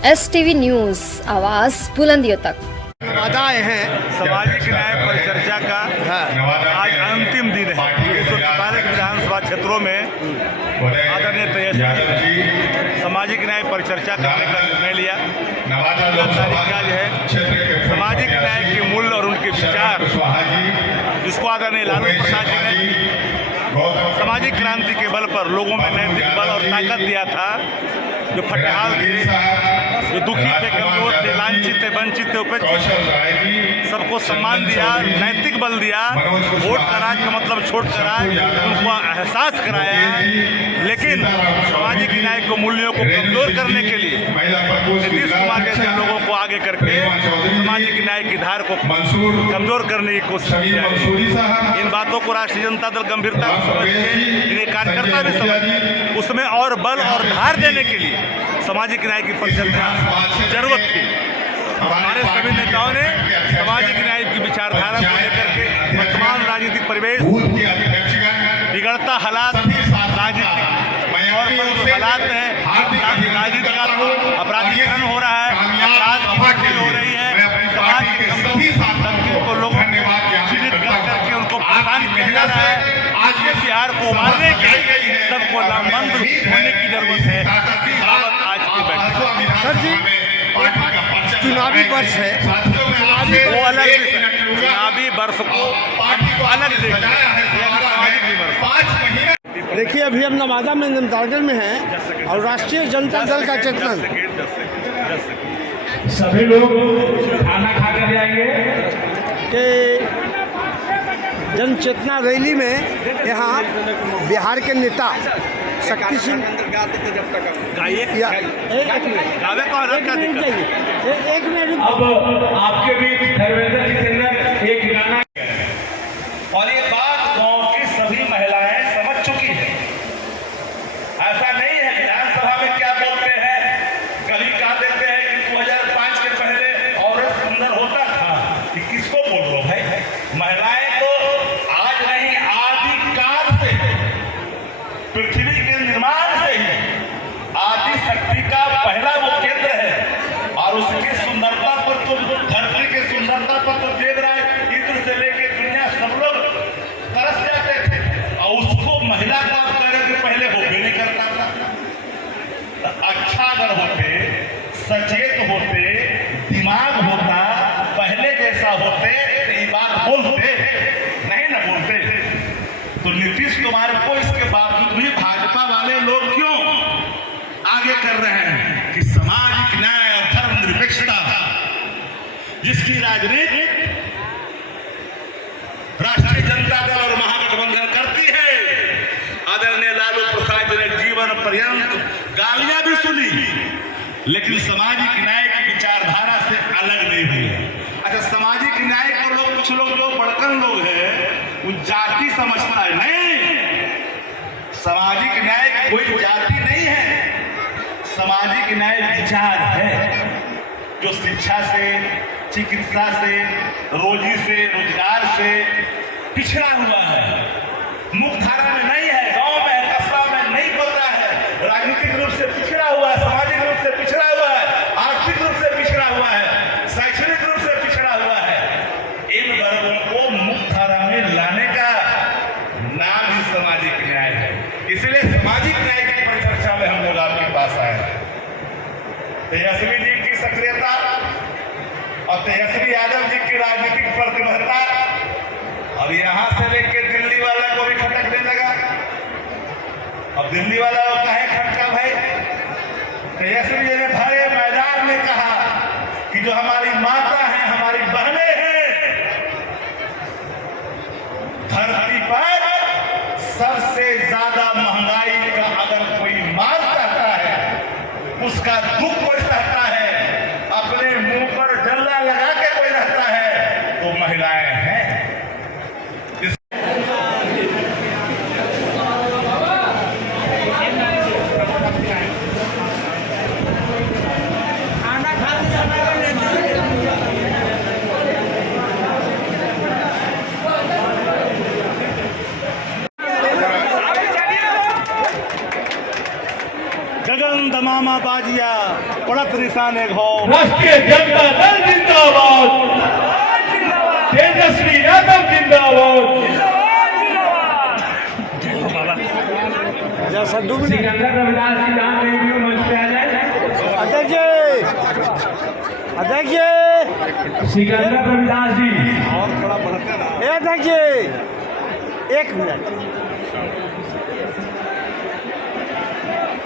STV news, आवाज़ बुलंदियों तक। नवादा आए हैं सामाजिक न्याय परिचर्चा का आज अंतिम दिन है। 144 विधानसभा क्षेत्रों में आदरणीय तेजस्वी सामाजिक न्याय परिचर्चा करने का निर्णय लिया। 15 तारीख का जो है सामाजिक न्याय के मूल्य और उनके विचार, जिसको आदरणीय लालू प्रसाद जी ने सामाजिक क्रांति के बल पर लोगों में नैतिक बल और ताकत दिया था। जो फटहाल थे, जो दुखी थे, कमजोर थे, लांछित थे, वंचित थे, उपेक्षित, सबको सम्मान दिया, नैतिक बल दिया। वोट का राज का मतलब छोड़ कर आज उनको एहसास कराया। लेकिन सामाजिक न्याय को मूल्यों को कमजोर करने के लिए नीतीश कुमार जैसे लोगों को आगे करके सामाजिक न्याय की धार को कमजोर करने की कोशिश की जा रही है। इन बातों को राष्ट्रीय जनता दल गंभीरता से समझते, इन्हें कार्यकर्ता भी समझते, उसमें और बल और धार देने के लिए सामाजिक न्याय की परिचर्चा जरूरत थी। हमारे सभी नेताओं ने सामाजिक न्याय की विचारधारा को लेकर के वर्तमान राजनीतिक परिवेश, बिगड़ता हालात, राजनीतिक और जो हालात हैं, राजनीति का अपराधीकरण हो रहा है, अपराध की घटनाएं हो रही है, समाज के कमजोर तबके को लोगों को चिन्हित कर करके उनको परेशान किया जा रहा है। आज के बिहार को उभारने के लिए सबको लामबंद होने की जरूरत है। इसी बाबत आज की बैठक। सर जी, चुनावी वर्ष है, वो अलग विषय, चुनावी वर्ष को अलग देखते हैं, सामाजिक वर्ष। देखिए अभी हम नवादा में नमतागढ़ में हैं और राष्ट्रीय जनता दल का चेतन सभी लोग खाना खाकर जाएंगे के जन चेतना रैली में यहाँ बिहार के नेता शक्ति सिंह एक मिनट अब आपके बीच धर्मेंद्र जी के अंदर एक गाना और ये बात गांव की सभी महिलाएं समझ चुकी है। ऐसा नहीं है विधानसभा में क्या बोलते हैं, कभी कह देते हैं कि 2005 के पहले औरत सुंदर होता था, कि किसको बोल रहे हो भाई? महिलाएं तो आज नहीं, आदिकाल से, पृथ्वी के निर्माण से ही आदि शक्ति का पहला वो केंद्र है। और उसकी सुंदरता पर तो, धरती की सुंदरता पर तो देवराय इंद्र से लेके दुनिया सब लोग तरस जाते थे, और उसको महिला का करने के पहले हो भी नहीं करता था। तो अच्छा अगर होते, सचेत होते, दिमाग होता, पहले जैसा होते तो ये बात बोलते नहीं ना बोलते। तो नीतीश कुमार को इसके बावजूद भी भाजपा वाले लोग क्यों आगे कर रहे हैं कि सामाजिक न्याय और धर्मनिरपेक्षता जिसकी राजनीति राष्ट्रीय जनता दल और महागठबंधन करती है। आदरणीय लालू प्रसाद जी ने जीवन पर्यंत गालियां भी सुनी, लेकिन सामाजिक न्याय की विचारधारा से अलग नहीं हुई। अच्छा, सामाजिक न्याय को लोग, कुछ लोग जो बड़कन लोग हैं, वो जाति समझता है। नहीं, सामाजिक न्याय कोई जाति नहीं है, सामाजिक न्याय विचार है जो शिक्षा से, चिकित्सा से, रोजी से, रोजगार से पिछड़ा हुआ है, मुख्यधारा में नहीं है, गांव में, कस्बा में नहीं बोलता है, राजनीतिक रूप से पिछड़ा हुआ है, सामाजिक रूप से पिछड़ा हुआ है, आर्थिक रूप से पिछड़ा हुआ है, शैक्षणिक रूप से पिछड़ा हुआ है। इन वर्गों को मुख्यधारा में लाने का नाम ही सामाजिक न्याय है। इसलिए सामाजिक न्याय की परिचर्चा में हम लोग आपके पास आए हैं। तेजस्वी जी की सक्रियता और तेजस्वी यादव जी की राजनीतिक प्रतिबद्धता अब यहां से लेकर दिल्ली वाला को भी खटकने लगा। अब दिल्ली वाला को कहे खटका भाई? तेजस्वी जी ने भरे मैदान में कहा कि जो हमारी माता है, हमारी बहनें हैं, धरती पर सबसे ज्यादा महंगाई का अगर कोई मार करता है, उसका दुख कोई सहता है, अपने मुंह पर डल्ला लगा के कोई रहता है, तो महिलाएं हैं। गगन दमामा बाजी भैया पड़त निशान एक हो। राष्ट्रीय जनता दल जिंदाबाद, तेजस्वी यादव जिंदाबाद। सिकंदर रविदास जी नाम रेडियो मंच पे आ जाए। अध्यक्ष अध्यक्ष सिकंदर रविदास जी अध्यक्ष 1 मिनट